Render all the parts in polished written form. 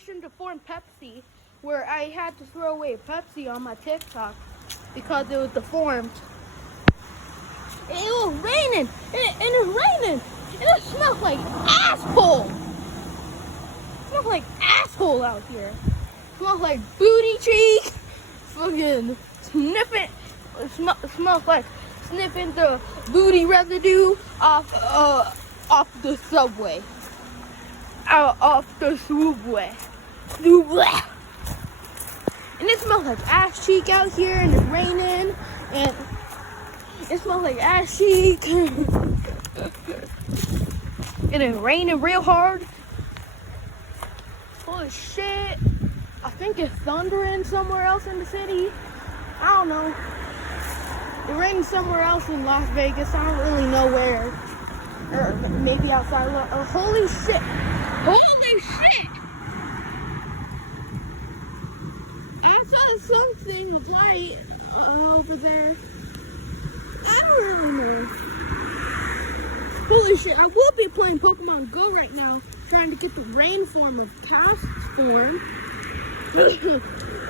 situation to form Pepsi where I had to throw away Pepsi on my TikTok because it was deformed. It was raining, and it was raining, and it smelled like asshole. It smelled like asshole out here. It smelled like booty cheek, fucking sniffing. It smells like sniffing the booty residue off the subway. Off the subway. And it smells like ass cheek out here, and it's raining, and it smells like ass cheek. And it's raining real hard. Holy shit. I think it's thundering somewhere else in the city. I don't know. It rains somewhere else in Las Vegas. I don't really know where. Or maybe outside. Holy shit. Holy shit. I saw something of light over there. I don't really know. Holy shit, I will be playing Pokemon Go right now, trying to get the rain form of Cast form. That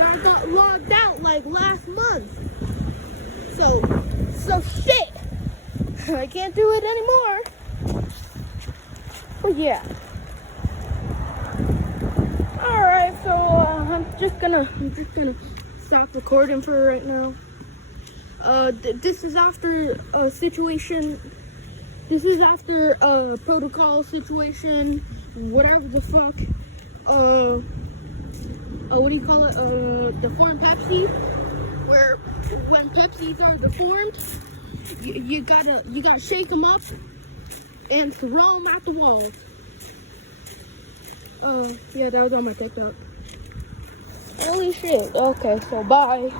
I got logged out like last month. So shit. I can't do it anymore. But yeah. Alright, so I'm just gonna stop recording for right now. This is after a situation. This is after a protocol situation, whatever the fuck. What do you call it? Deformed Pepsi, where when Pepsis are deformed, you gotta shake them up and throw them at the wall. Yeah, that was on my TikTok. Holy shit. Okay, so bye.